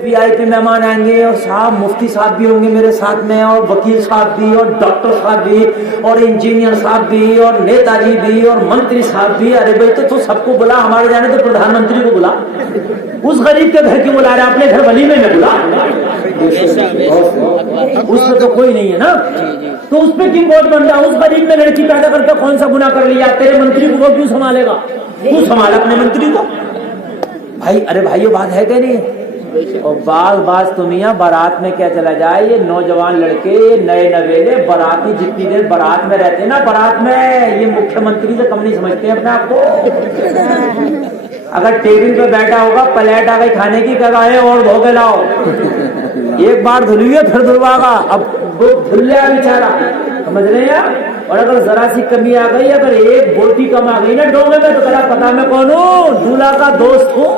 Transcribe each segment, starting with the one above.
VIP मेहमान आएंगे और साहब मुफ्ती साहब भी होंगे मेरे साथ में, और वकील साहब भी, और डॉक्टर साहब भी, और इंजीनियर साहब भी, और नेताजी भी, और मंत्री साहब भी। अरे भाई तो सबको बुला, हमारे जाने तो प्रधानमंत्री को बुला, उस गरीब के घर क्यों बुला रहे, अपने घर वलीमे में बुला, उसमें तो कोई नहीं है ना, तो उस पर क्यों वोट बन रहा। उस गरीब में लड़की पैदा करके कौन सा गुनाह कर लिया, तेरे मंत्री को वो क्यों संभालेगा, तू संभाल अपने मंत्री को भाई। अरे भाई ये बात है क्या नहीं। और बाज तो मियाँ बारात में क्या चला जाए, ये नौजवान लड़के नए नवेले बाराती जितनी देर बारात में रहते हैं ना, बारात में ये मुख्यमंत्री से कम नहीं समझते हैं अपने आप को। अगर टेबल पे बैठा होगा, प्लेट आ गई खाने की, कहा है और धो के लाओ, एक बार धुलिए फिर धुलवागा, अब वो धुल लिया बेचारा, समझ रहे हैं। और अगर जरा सी कमी आ गई, अगर एक बोटी कम आ गई ना डोंगे में, तो कहा पता मैं कौन हूँ, दूल्हा का दोस्त हूँ।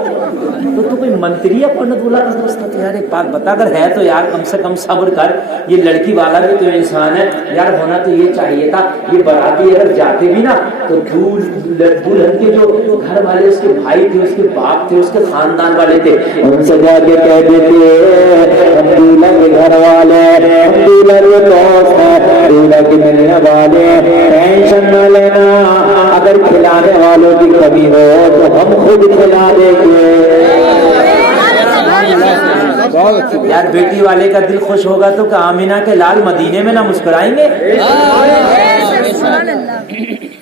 तो तू कोई मंत्री है कौन दूल्हा का दोस्त है, तो यार एक बात बता, अगर है तो यार कम से कम सब्र कर, ये लड़की वाला भी तो इंसान है यार, होना तो ये चाहिए था। ये बाराती अगर जाते भी ना तो दुल्हन के जो घर वाले, उसके भाई थे, उसके बाप थे, उसके खानदान वाले थे, उनसे जाके कह देते हम दूल्हा के घर वाले, दूल्हा के दोस्त है, दूल्हा के मिलने वाले, टेंशन न लेना, अगर खिलाने वालों की कमी हो तो हम खुद खिला देंगे। यार बेटी वाले का दिल खुश होगा तो क्या आमीना के लाल मदीने में ना मुस्कुराएंगे।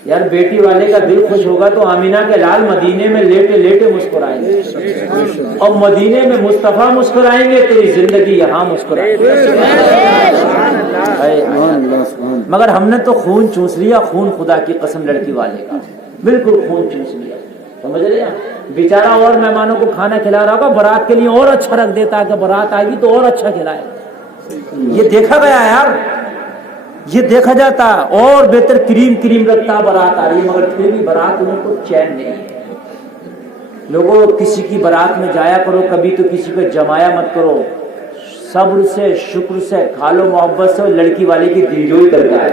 यार बेटी वाले का दिल खुश होगा तो आमीना के लाल मदीने में लेटे लेटे मुस्कुराएंगे, और मदीने में मुस्तफा मुस्कुराएंगे, तेरी जिंदगी यहाँ मुस्कुराएंगे। मगर हमने तो खून चूस लिया, खून खुदा की कसम लड़की वाले का, बिल्कुल खून चूस लिया, समझ रहे हैं। बेचारा और मेहमानों को खाना खिला रहा होगा, बारात के लिए और अच्छा रख देता कि बारात आएगी तो और अच्छा खिलाए। ये देखा गया यार, ये देखा जाता, और बेहतर क्रीम रखता बारात आ रही है, मगर फिर भी बारात उनको चैन नहीं। लोगों किसी की बारात में जाया करो, कभी तो किसी को जमाया मत करो, सब्र से शुक्र से खा लो, मोहब्बत से, लड़की वाले की दिलजोई करता है।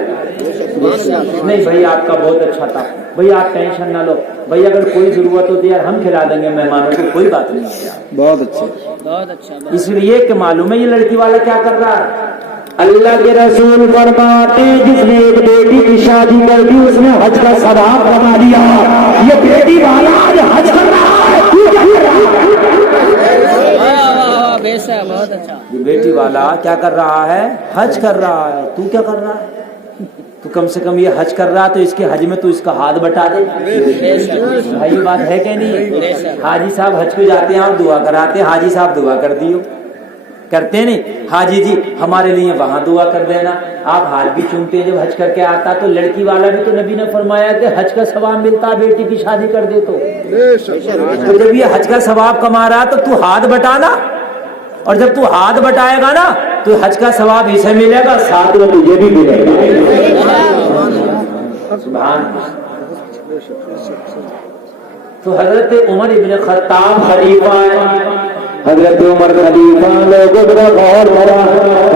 नहीं भाई आपका बहुत अच्छा था, भाई आप टेंशन ना लो, भाई अगर कोई जरूरत होती है यार हम खिला देंगे मेहमानों को, कोई बात नहीं है। बहुत अच्छा। इसलिए कि मालूम है ये लड़की वाला क्या कर रहा है। अल्लाह के रसूल फरमाते जिसने एक बेटी की शादी कर दी उसने हज का सवाब कमा लिया। ये बेटी वाला आज हज कर रहा है, बहुत अच्छा। ये बेटी वाला क्या कर रहा है, हज कर रहा है, तू क्या कर रहा है। तो कम से कम ये हज कर रहा तो इसके हज में तो इसका हाथ बटा दे भाई, ये बात है क्या नहीं। हाजी साहब हज को जाते हैं, आप दुआ कराते हैं, हाजी साहब दुआ कर दियो, करते नहीं, हाजी जी हमारे लिए वहां दुआ कर देना। आप हाथ भी चूमते हैं जब हज करके आता, तो लड़की वाला भी तो नबी ने फरमाया कि हज का सवाब मिलता बेटी की शादी कर दे तो जब ये हज का सवाब कमा रहा तो तू हाथ बटाना, और जब तू हाथ बटाएगा ना तो हज का सवाब इसे मिलेगा, साथ में तुझे भी मिलेगा। सुभान। तो हजरत उमर इब्न खत्ताब खलीफा है, हजरत उमर खलीफा, लोगों का गौर करा,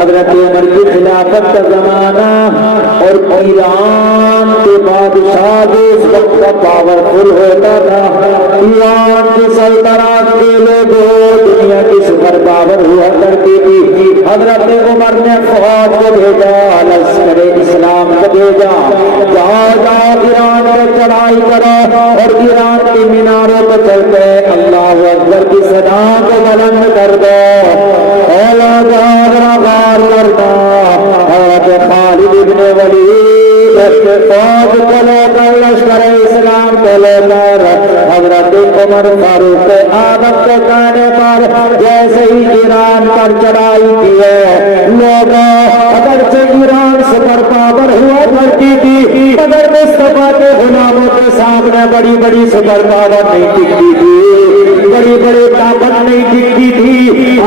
हजरत उमर की खिलाफत का जमाना, और ईरान के बादशाह उस वक्त का पावरफुल होता था। ईरान की सल्तनत के लोगों दुनिया की सुपर पावर हुआ करती थी। हजरत उमर ने फौज को भेजा, लश्कर इस्लाम को भेजा, जाओ ईरान पे चढ़ाई करो, और ईरान के मीनारों पर चलते अल्लाह अकबर की सदा को बुलंद कर दो। खालिद इब्न वलीद फौज को लेकर लश्कर इस्लाम को लेकर हजरत उमर फारूक आदम के कहने पर जैसे ही ईरान पर चढ़ाई की है, लोगों अगरचे ईरान सुपर पावर हुआ करती थी, मगर मुस्तफा के गुलामों के सामने बड़ी बड़ी सुपर पावर नहीं दिखती थी, बड़ी बड़ी ताकत नहीं दिखती थी।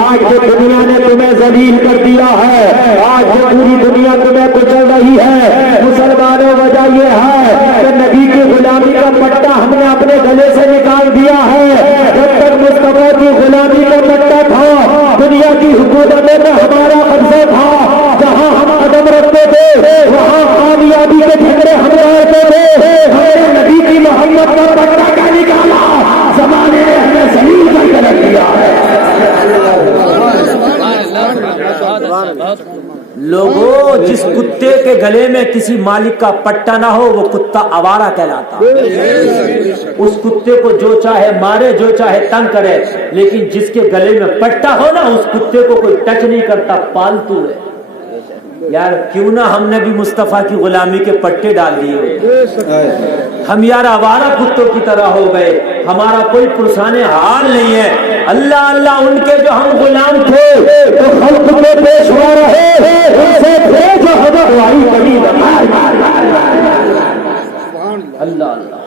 आज जो दुनिया ने तुम्हें जलील कर दिया है, आज जो पूरी दुनिया तुम्हें कुचल रही है, मुसलमानों वजह यह है कि नबी की गुलामी का पट्टा हमने अपने गले से निकाल दिया है। जब तक मुस्तफा की गुलामी का पट्टा था, दुनिया की हुकूमतों में हमारा कब्जा था, जहां हम कदम रखते थे वहां कामयाबी के झगड़े हम लड़ते थे। हमारे नबी की मोहम्मद का पट्टा क्या निकाला, जमाने ने हमें जलील करके रख दिया है। लोगों, जिस कुत्ते के गले में किसी मालिक का पट्टा ना हो वो कुत्ता आवारा कहलाता। उस कुत्ते को जो चाहे मारे, जो चाहे तंग करे, लेकिन जिसके गले में पट्टा हो ना उस कुत्ते को कोई टच नहीं करता, पालतू है। यार क्यों ना हमने भी मुस्तफा की गुलामी के पट्टे डाल दिए। हम यार आवारा कुत्तों की तरह हो गए, हमारा कोई पुरसाने हाल नहीं है। अल्लाह अल्लाह, उनके जो हम गुलाम थे तो खल्क पे पेशवा रहे, उनसे थे जो हमारी बड़ी अल्लाह अल्लाह।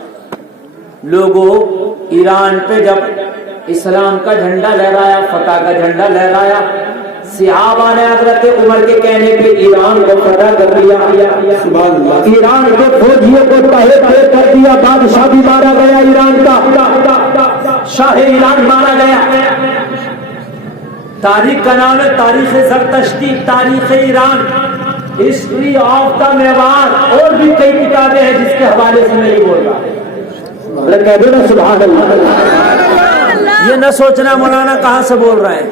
लोगों, ईरान पे जब इस्लाम का झंडा लहराया, फतह का झंडा लहराया, सहाबा ने हजरत उमर के कहने पे ईरान को फतह कर दिया। ईरान के फौजियों को तहे तहे कर दिया, बादशाह भी मारा गया, ईरान का शाह ईरान मारा गया। तारीख का नाम है तारीख ज़रतश्ती, तारीख Iran, history of the Mewat, और भी कई किताबें हैं जिसके हवाले से मैं बोल रहा हूँ। कह दो ना सुभान अल्लाह। ये न सोचना मौलाना कहाँ से बोल रहे हैं।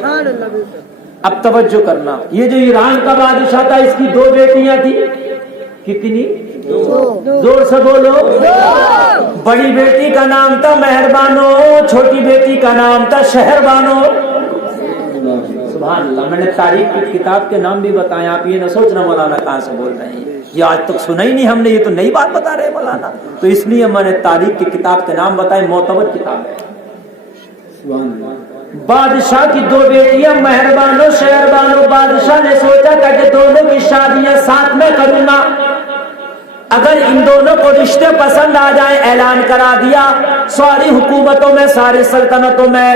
अब तवज्जो करना, ये जो ईरान का बादशाह था इसकी 2 बेटियां थी। कितनी? 2। जोर से बोलो। बड़ी बेटी का नाम था मेहरबानो, छोटी बेटी का नाम था शहरबानो। सुभान अल्लाह। मैंने तारीख की किताब के नाम भी बताए, आप ये ना सोचना मौलाना कहाँ से बोल रहे हैं, ये आज तक सुना ही नहीं हमने, ये तो नई बात बता रहे मौलाना। तो इसलिए मैंने तारीख की किताब के नाम बताए, मोतबर किताब है। बादशाह की 2 बेटियां मेहरबानो शहरबानो। बादशाह ने सोचा था कि दोनों की शादियां साथ में करूंगा, अगर इन दोनों को रिश्ते पसंद आ जाए। ऐलान करा दिया सारी हुकूमतों में, सारी सल्तनतों में,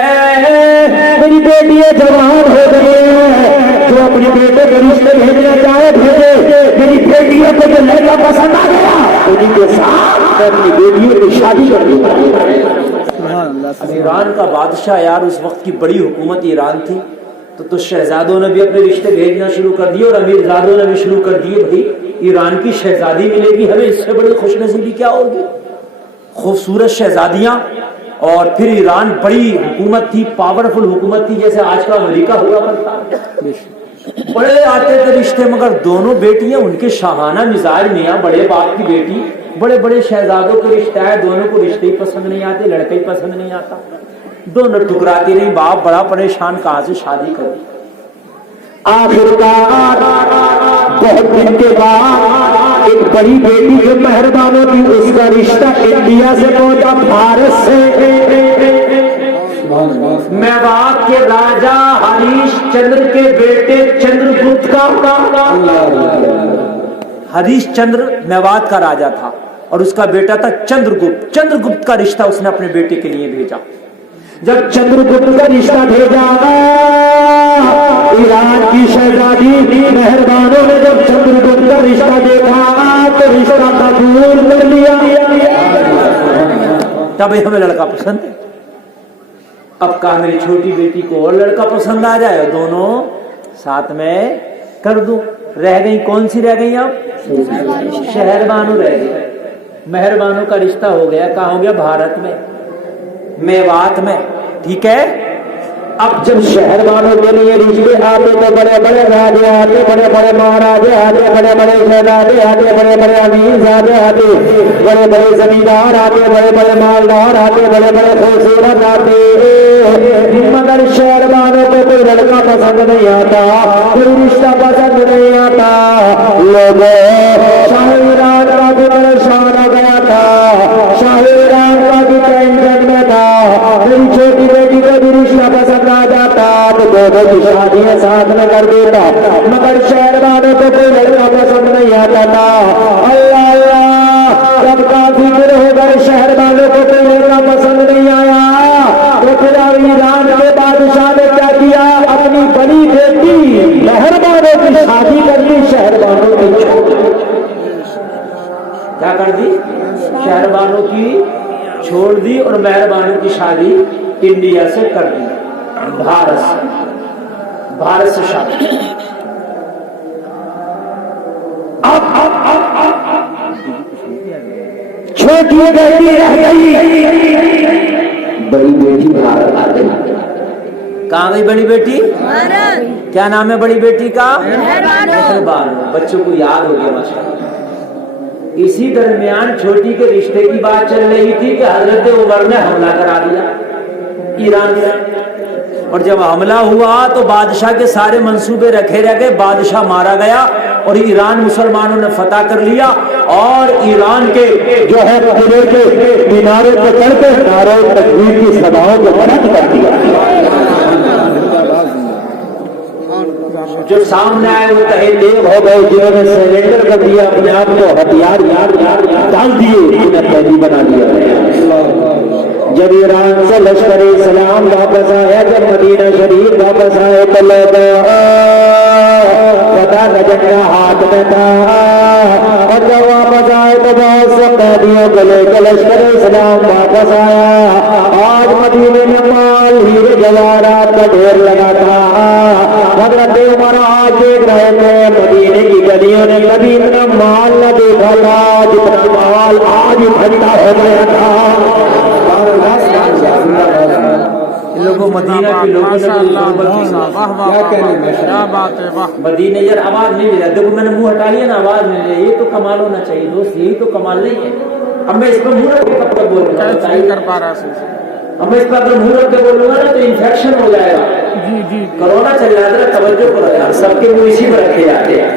मेरी बेटियां जवान हो गई हैं, जो अपने बेटे को रिश्ते भेजना चाहे भेजे। मेरी बेटियों को जो लड़का पसंद आ गया उन्हीं के साथ अपनी बेटियों की शादी कर दी। ईरान का बादशाह, यार उस वक्त की बड़ी हुकूमत ईरान थी, तो शहजादों ने भी अपने रिश्ते भेजना शुरू कर दिए और अमीरजादों ने भी शुरू कर दिए। भाई ईरान की शहजादी मिलेगी हमें, इससे बड़ी खुशनसीबी क्या होगी। खूबसूरत शहजादियां, और फिर ईरान बड़ी हुकूमत थी, पावरफुल हुकूमत थी, जैसे आज का अमेरिका हुआ करता। बड़े आते थे रिश्ते, मगर दोनों बेटियां उनके शाहाना मिजाज मियां, बड़े बाप की बेटी, बड़े बड़े शहजादों के रिश्ते आए, दोनों को रिश्ते ही पसंद नहीं आते, लड़का ही पसंद नहीं आता, दोनों ठुकराती रही। बाप बड़ा परेशान, कहां से शादी करो। आखिरकार बहुत दिन के बाद एक बड़ी बेटी जो मेहरबानों की, उसका रिश्ता इंडिया से पहुंचा भारत से। मेवात के राजा हरीश चंद्र के बेटे चंद्रगुप्त का, हरीश चंद्र मेवात का राजा था और उसका बेटा था चंद्रगुप्त। चंद्रगुप्त का रिश्ता उसने अपने बेटे के लिए भेजा। जब चंद्रगुप्त का रिश्ता भेजा, ईरान की शहजादी मेहरबानों ने जब चंद्रगुप्त का रिश्ता देखा तो रिश्ता कबूल कर लिया। तब हमें लड़का पसंद है। अब कहा मेरी छोटी बेटी को और लड़का पसंद आ जाए, दोनों साथ में कर दूं। रह गई कौन सी रह गई? अब शहरबानो रह गई। मेहरबानों का रिश्ता हो गया, कहाँ हो गया? भारत में, मेवात में। ठीक है। अब जब शहरबानों के लिए रिश्ते आते तो बड़े बड़े राजे आते, बड़े बड़े महाराजे आते, बड़े बड़े शहजादे आते, बड़े बड़े अमीरजादे आते, बड़े बड़े जमींदार आते, बड़े बड़े मालदार आते, बड़े बड़े खूबसूरत आते। मगर शहरबानों को कोई लड़का पसंद नहीं आता, कोई रिश्ता पसंद नहीं आता। लोगों, शाह ईरान का भी परेशान हो गया था, शाह ईरान का भी टेंशन में था। मेरी छोटी बेटी को भी रिश्ता पसंद आ जाता तो दोनों की शादियां साथ में कर देता, मगर शहरबानों को कोई लड़का पसंद नहीं आता था। अल्लाह अल्लाह, जब काफी फिर हो गए, शहरबानों को कोई लड़का पसंद नहीं आया तो फिर ईरान के बादशाह ने क्या किया? अपनी बड़ी बेटी मेहरबानों की शादी कर दी, शहरबानों की क्या कर दी? शहरबानों की छोड़ दी और मेहरबानों की शादी इंडिया से कर दी, भारत से शादी। छोटी बेटी रह गई, बड़ी बेटी भारत आ गई। कहाँ गई बड़ी बेटी? क्या नाम है बड़ी बेटी का? मेहरबान। बच्चों को याद हो गया माशाअल्लाह। इसी दरमियान छोटी के रिश्ते की बात चल रही थी कि हजरत उमर ने हमला करा दिया ईरान में, और जब हमला हुआ तो बादशाह के सारे मंसूबे रखे रह गए, बादशाह मारा गया और ईरान मुसलमानों ने फतह कर लिया और ईरान के जो है किले के मीनारों को चढ़ते नारों तकबीर की सदाओं को बंद कर दिया। जो सामने आए वो कहे देव हो गए, जिन्होंने सरेंडर कर दिया अपने आप को, हथियार डाल दिए, उन्हें कैदी बना दिया। जब ईरान से लश्कर इस्लाम वापस आया, जब मदीना शरीफ वापस आए तो लोग पता नजर का हाथ में था, और जब वापस आए तो बहुत से कैदियों को लेकर लश्कर इस्लाम वापस आया। आज मदीने में माल हीरे जवाहरात का ढेर लगा था। हजरत उमर आज देख रहे थे मदीने की गलियों ने कभी इतना माल न देखा था जितना माल आज इकट्ठा हो गया था। लोगों मदीना के लोगों ने क्या बात है, वाह मदीने यार आवाज नहीं मिला। देखो मैंने मुंह हटा लिया ना, आवाज मिल रही है, ये तो कमाल होना चाहिए दोस्त, यही तो कमाल नहीं है। अब मैं इसको मुंह रख के कब तक बोलूंगा, कर पा रहा है। अब मैं इसका अगर मुंह रख के बोलूंगा ना तो इन्फेक्शन हो जाएगा। जी कोरोना चल रहा है, तवज्जो करो यार, सबके मुंह इसी में रखे जाते हैं।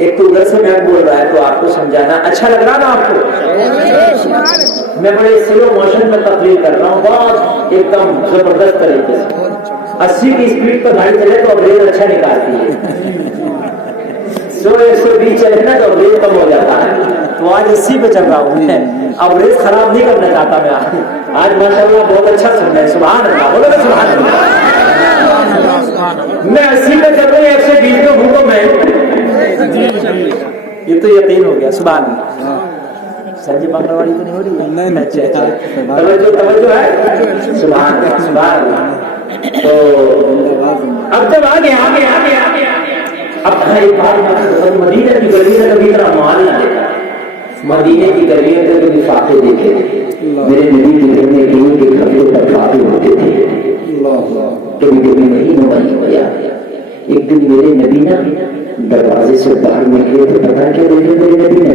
एक तो उधर से मैं बोल रहा है तो आपको समझाना अच्छा लग रहा ना आपको? मैं बड़े स्लो मोशन में तकलीफ कर रहा हूँ, बहुत एकदम जबरदस्त तरीके से। 80 की स्पीड पर गाड़ी चले तो अवरेज अच्छा निकालती है, 100-120 चले ना तो अवरेज कम हो जाता है। तो आज 80 पे चल रहा हूँ मैं, अवरेज खराब नहीं करना चाहता मैं। आज माशाल्लाह बहुत अच्छा सुन रहे हैं, सुभान अल्लाह, बोलो ना सुभान अल्लाह। मैं 80 पे चल रही हूँ, 120 पे घूमो मैं, ये तो यकीन हो गया। सुभान अल्लाह। संजय बांग्लावाड़ी तो नहीं हो रही है? नहीं, अच्छा तवज्जो है, सुभान अल्लाह सुभान अल्लाह। तो अब जब आगे अब एक बात, मदीने की गली में कभी इतना माल ना देखा, मदीने की गलियों में कभी फाके देखे मेरे नबी की करने के लिए खतरे पर फाके होते थे, कभी नहीं हुआ। एक दिन मेरे नबी ना दरवाजे से बाहर निकले तो पता क्या देखे मेरे नबी ने?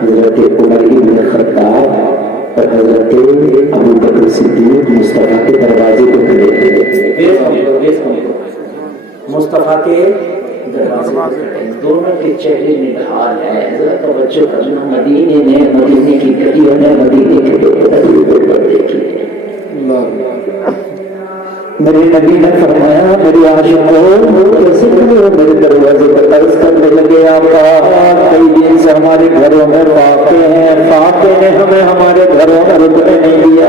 हजरत उमर इब्न खत्ताब और हजरत अबू बकर सिद्दीक मुस्तफा के दरवाजे को खड़े थे। मुस्तफा के दरवाजे दोनों के चेहरे निखार है। तो बच्चों करना, मदीने की गलियों ने मदीने के लोग देखी। मेरे नबी ने फरमाया मेरी आशिकों कैसे मेरे दरवाजे पर अर्ज करने लगे, आका कई दिन से हमारे घरों में फाके हैं, फाके ने हमें हमारे घरों में रुकने नहीं दिया,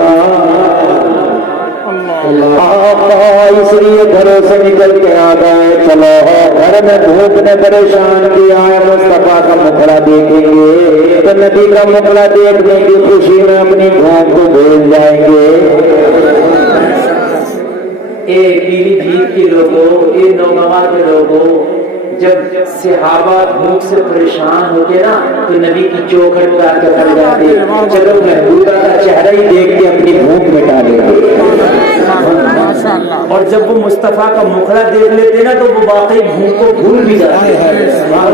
आका इसलिए घरों से निकल के आ गए, चलो घर में भूख ने परेशान किया है, मुस्तफा का मुखड़ा देखेंगे तो नबी का मुखड़ा देखने की खुशी में अपनी भूख को भूल जाएंगे। पीलीभीत के लोगों, नौगवा के लोगों, जब सहाबा भूख से परेशान होते ना तो नबी की चौखट पे आकर खड़ जाते, चलो महबूबा का चेहरा ही देख के अपनी भूख मिटा लेते। और जब वो मुस्तफा का मुखड़ा देख लेते ना तो वो वाकई भूख को भूल भी जाते हैं।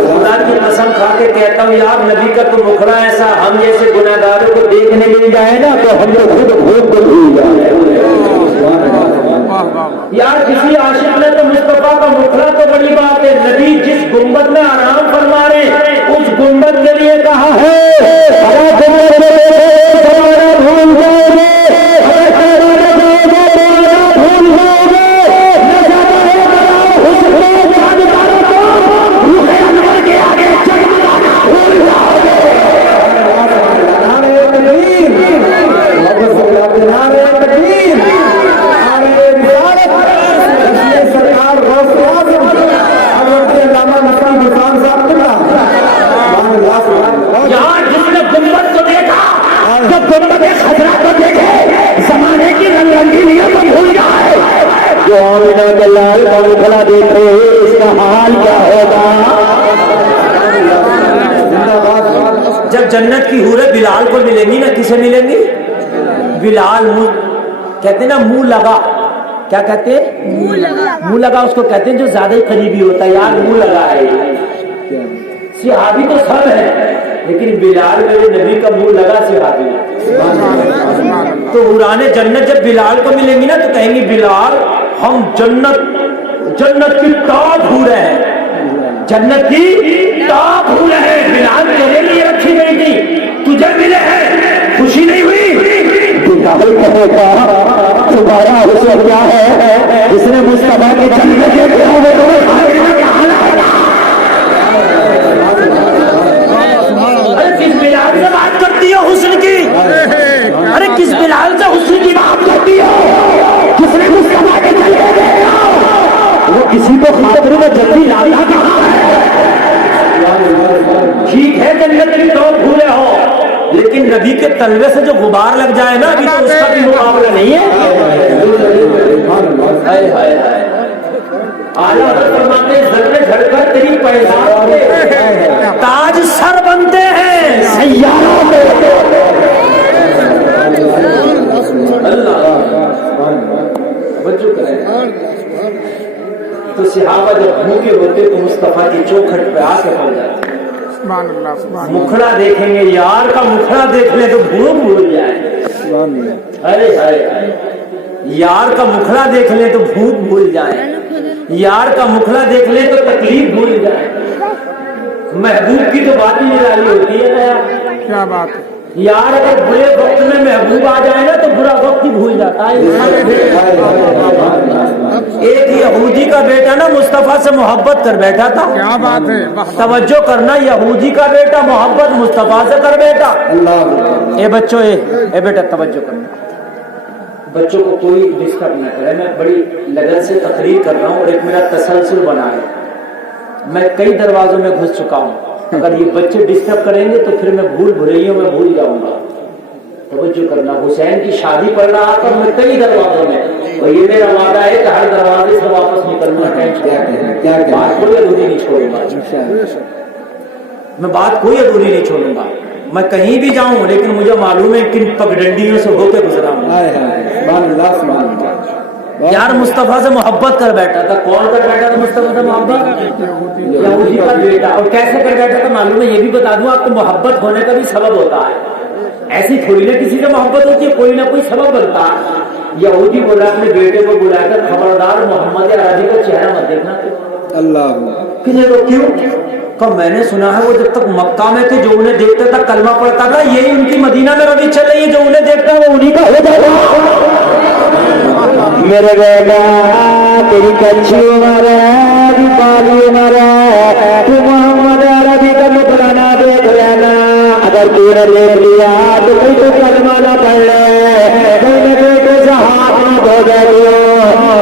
खुदा की कसम खा के कहता हूँ यार, नबी का तो मुखड़ा ऐसा हम जैसे गुनाहगारों को देखने मिल जाए ना तो हम लोग खुद भूख को भूल जाए। यार किसी आशिक ने तो मुस्तफा का मुखड़ा तो बड़ी बात है, नबी जिस गुंबद में आराम फरमा रहे उस गुंबद के लिए कहा है मुखड़ा देखे इसका हाल क्या होगा। जब जन्नत की हूरें बिलाल को मिलेंगी ना, किसे मिलेंगी? बिलाल کہتے ہیں نا منہ لگا, کیا کہتے ہیں منہ لگا, اس کو کہتے ہیں جو زیادہ ہی قریبی ہوتا ہے, یار منہ لگا ہے. صحابی تو سب ہے لیکن بلال میرے نبی کا منہ لگا صحابی. تو حوران جنت جب بلال کو ملیں گی نا تو کہیں گے بلال ہم جنت کی ٹاپ حوریں ہیں, جنت کی ٹاپ حوریں ہیں. بلال تیرے لیے رکھی گئی تھی, تجھے ملے ہیں, خوشی نہیں ہوئی؟ تمہارا حسن کیا ہے جس نے مصطفیٰ کے چلنے کے کس بلال سے بات کرتی ہو حسن کی؟ ارے کس بلال سے حسن کی بات کرتی ہو جس نے مصطفیٰ کے چلنے کے وہ کسی کو خاطر میں جلدی لایا کہاں ہے؟ ٹھیک ہے جنت کی ٹاپ بھولے ہو لیکن نبی کے تلوے سے جو غبار لگ جائے نا ابھی تو اس کا بھی مقابلہ نہیں ہے. اعلیٰ حضرت فرماتے ہیں ذرے جھڑ کر تیری پیدائش کے تاج سر بنتے ہیں سیاروں پہ. تو صحابہ جب بھوکے ہوتے تو مصطفیٰ کی چوکھٹ پہ آ کے پڑ جاتے. مکھڑا دیکھیں گے, یار کا مکھڑا دیکھ لیں تو بھوک بھول جائے. ارے یار کا مکھڑا دیکھ لیں تو بھوک بھول جائے, یار کا مکھڑا دیکھ لیں تو تکلیف بھول جائے. محبوب کی تو بات ہی نرالی ہوتی ہے نا. کیا بات ہے یار, اگر برے وقت میں محبوب آ جائے نا تو برا وقت ہی بھول جاتا ہے. ایک یہودی کا بیٹا نا مصطفیٰ سے محبت کر بیٹھا تھا. کیا بات ہے, توجہ کرنا, یہودی کا بیٹا محبت مصطفیٰ سے کر بیٹھا. اے بچوں اے بیٹا توجہ کرنا, بچوں کو کوئی ڈسٹرب نہ کرے. میں بڑی لگن سے تقریر کر رہا ہوں اور ایک میرا تسلسل بنا ہے. میں کئی دروازوں میں گھس چکا ہوں, اگر یہ بچے ڈسٹرب کریں گے تو پھر میں بھولائیوں میں بھول جاؤں گا. توجہ کرنا, حسین کی شادی پڑھ رہا تھا میں کئی دروازوں میں, اور یہ میرا وعدہ ہے کہ ہر دروازے سے واپس نکلنا ہے. بات کوئی ادھوری نہیں چھوڑوں گا, میں بات کوئی ادھوری نہیں چھوڑوں گا. میں کہیں بھی جاؤں لیکن مجھے معلوم ہے کن پگڈنڈیوں سے ہو کے گزرا ہوں. یار مصطفیٰ سے محبت کر بیٹھا تھا. کون کر بیٹھا تھا مصطفیٰ سے محبت؟ یہودی کا بیٹا. اور کیسے کر بیٹھا تھا معلوم ہے, یہ بھی بتا دوں آپ کو, محبت ہونے کا بھی سبب ہوتا ہے. ایسی تھوڑی نہ کسی سے محبت ہوتی ہے, کوئی نہ کوئی سبب بنتا ہے. یہودی بولا اپنے بیٹے کو بلا کر خبردار محمد عربی کا چہرہ مت دیکھنا. اللہ کسی کو کیوں کہ میں نے سنا ہے وہ جب تک مکہ میں تھے جو انہیں دیکھتا تھا کلمہ پڑھتا تھا, یہی ان کی مدینہ میں ربی چل رہی ہے, جو انہیں دیکھتا ہے وہ انہی کا ہو جائے گا. میرے بیٹا تیری کچھی عمر ہے, بالی عمر ہے, تو محمد عربی کا مکلانا دیکھ لینا. اگر تو نے دیکھ لیا تو کوئی تو کلمہ نہ پڑھ لے, کوئی بیٹے سے ہاتھ نہ دھو دے دو.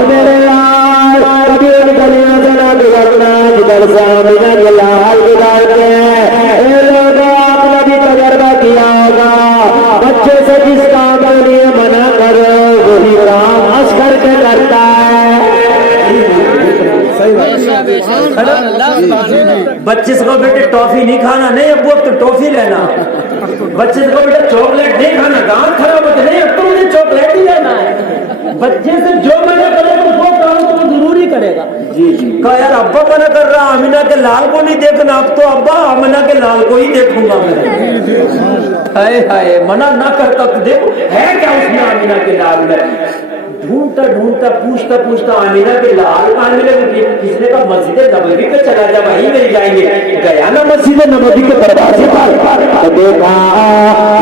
میرے یار کبھی ان گلیوں سے نہ گزرنا جدھر سے آمینہ کے لال گزار کے. اے لوگوں آپ نے بھی تجربہ کیا ہوگا, بچے سے جس کام کے لیے منع کرو وہی کام ہنس کر کے کرتا ہے. بچے سے کہو بیٹے ٹافی نہیں کھانا, نہیں ابو اب تو ٹافی لینا. بچے سے کہو بیٹا چاکلیٹ نہیں کھانا, دانت خراب ہوتے, نہیں اب تو مجھے چاکلیٹ ہی لینا ہے. بچے سے جو منع کرے گا وہ کام تو وہ ضرور ہی کرے گا. کہا یار ابا منع کر رہا, آمینہ کے لال کو نہیں دیکھنا, اب تو ابا آمینہ کے لال کو ہی دیکھوں گا میں. ہائے ہائے منع نہ کرتا تو دیکھو ہے کیا اس میں آمینہ کے لال میں. ڈھونڈتا ڈھونڈتا پوچھتا آمینہ کے لال کہاں ملے, کس نے کہا مسجد نبوی پہ چلا جا وہیں مل جائیں گے. گیا نا مسجد نبوی کے دروازے پر, دیکھا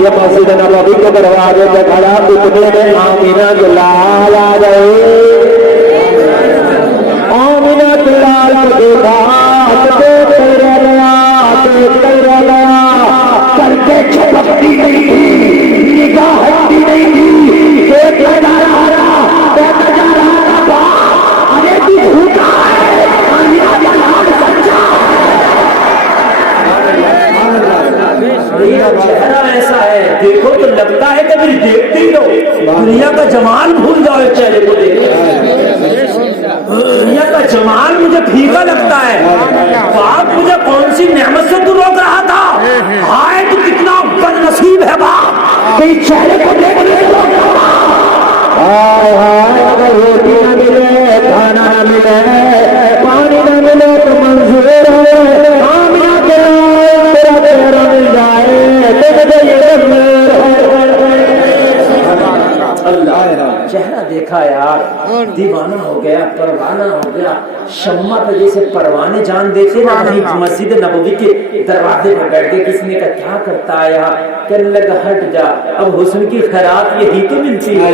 یہ مسجد نبوی کے دروازے پہ کھڑا, اتنے میں آمینہ کے لال آ گئے. آمینہ کے لال کو دیکھا دیکھتے رہ گیا کر کے چھپکتی نہیں تھی, نگاہ ہٹتی نہیں تھی, دیکھتا جا رہا تھا. ارے تو جھوٹا ہے, آمینہ کا لال سچا ہے. چہرہ ایسا ہے دیکھو تو لگتا ہے کہ پھر دیکھتے ہی رہو, دنیا کا جمال بھول جاؤ اس چہرے کو دیکھ. دنیا کا جمال مجھے پھیکا لگتا ہے. باپ مجھے کون سی نعمت سے تو روک رہا تھا, ہائے تو کتنا بد نصیب ہے باپ, چہرے کو دیکھنے ہائے ہائے اگر روٹی نہ ملے کھانا نہ ملے پانی نہ ملے تو منظور ہے آمینہ کے نام تیرا چہرہ مل جائے تو مجھے یہ منظور ہے اللہ چہرہ دیکھا یار دیوانہ ہو گیا پروانہ ہو گیا شمع پہ جیسے پروانے جان دیکھے نا وہیں مسجد نبوی کے دروازے پہ بیٹھ کے کسی نے کہا کیا کرتا ہے یہاں کہنے لگا ہٹ جا اب حسن کی خیرات یہی تو ملتی ہے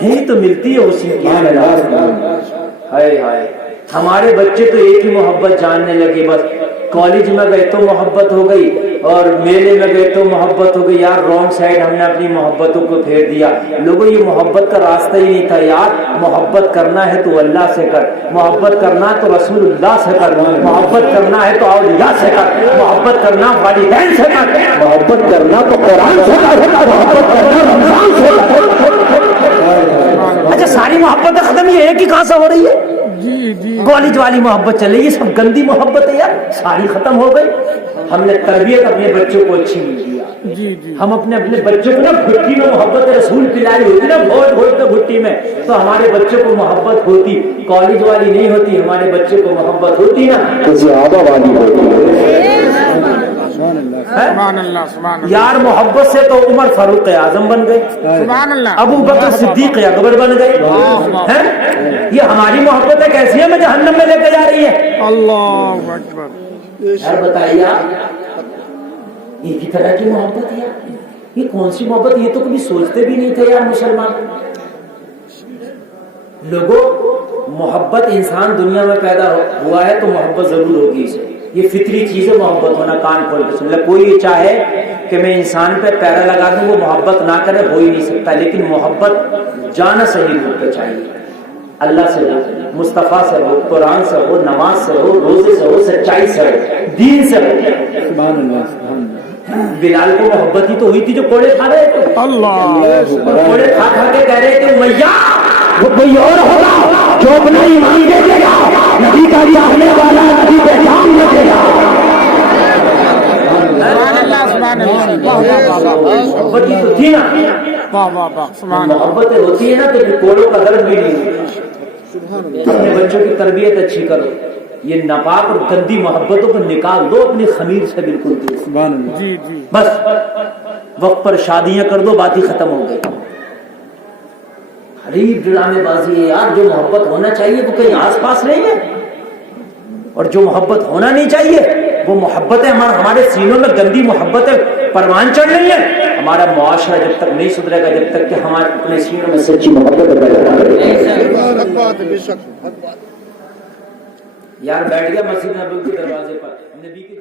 یہی تو ملتی ہے حسن کی خیرات ہائے ہائے ہمارے بچے تو ایک ہی محبت جاننے لگے بس کالج میں گئے تو محبت ہو گئی اور میلے میں گئے تو محبت ہو گئی یار رانگ سائڈ ہم نے اپنی محبتوں کو پھیر دیا لوگوں یہ محبت کا راستہ ہی نہیں تھا یار محبت کرنا ہے تو اللہ سے کر محبت کرنا تو رسول اللہ سے کر محبت کرنا ہے تو اولیاء سے کر محبت کرنا والدین سے کر محبت کرنا تو قرآن سے محبت کرنا رمضان سے اچھا ساری محبت ختم یہ ایک ہی کہاں سے ہو رہی ہے کالج والی محبت چلے یہ سب گندی محبت ہے یار ساری ختم ہو گئی ہم نے تربیت اپنے بچوں کو اچھی نہیں دیا ہم اپنے بچوں کو نا گھٹی میں محبت رسول پلائی ہوتی نا بہت بہت گھٹی میں تو ہمارے بچوں کو محبت ہوتی کالج والی نہیں ہوتی ہمارے بچے کو محبت ہوتی نا کسی آبا والی ہوتی یار محبت سے تو عمر فاروق اعظم بن گئے ابو بکر صدیق اکبر بن گئے یہ ہماری محبت ہے کیسی ہے میں جہنم میں لے کے جا رہی ہے اللہ اکبر یار بتائیے ایک ہی طرح کی محبت ہے یہ کون سی محبت یہ تو کبھی سوچتے بھی نہیں تھے یار مسلمان لوگوں محبت انسان دنیا میں پیدا ہوا ہے تو محبت ضرور ہوگی اسے یہ فطری چیز ہے محبت ہونا کان کھول کے سن لے کوئی یہ چاہے کہ میں انسان پہ پیرا لگا دوں وہ محبت نہ کرے ہو ہی نہیں سکتا لیکن محبت جانا صحیح روپ پہ چاہیے اللہ سے ہو مصطفیٰ سے ہو قرآن سے ہو نماز سے ہو روزے سے ہو سچائی سے ہو دین سے ہو بلال کو محبت ہی تو ہوئی تھی جو کوڑے کھا رہے تھے کوڑے کھا کھا کے کہہ رہے تھے میاں وہ کوئی اور ہوگا جو اپنا ایمان دے دے گا نبی کا چاہنے والا نبی پہ جان دے گا محبت ہی تو تھی نا محبت ہوتی ہے نا تو کوڑوں کا درد بھی نہیں ہوتا اپنے بچوں کی تربیت اچھی کرو یہ ناپاک اور گندی محبتوں کو نکال دو اپنی خمیر سے بالکل دور بس وقت پر شادیاں کر دو بات ہی ختم ہو گئی غریب ڈرامے بازی ہے یار جو محبت ہونا چاہیے وہ کہیں آس پاس نہیں ہے اور جو محبت ہونا نہیں چاہیے وہ محبت ہے ہمارے سینوں میں گندی محبت ہے پروان چڑھ رہی ہے ہمارا معاشرہ جب تک نہیں سدھرے گا جب تک کہ ہمارے اپنے سینوں میں سچی محبت یار بیٹھ گیا مسجد نبوی کے دروازے پر نبی کے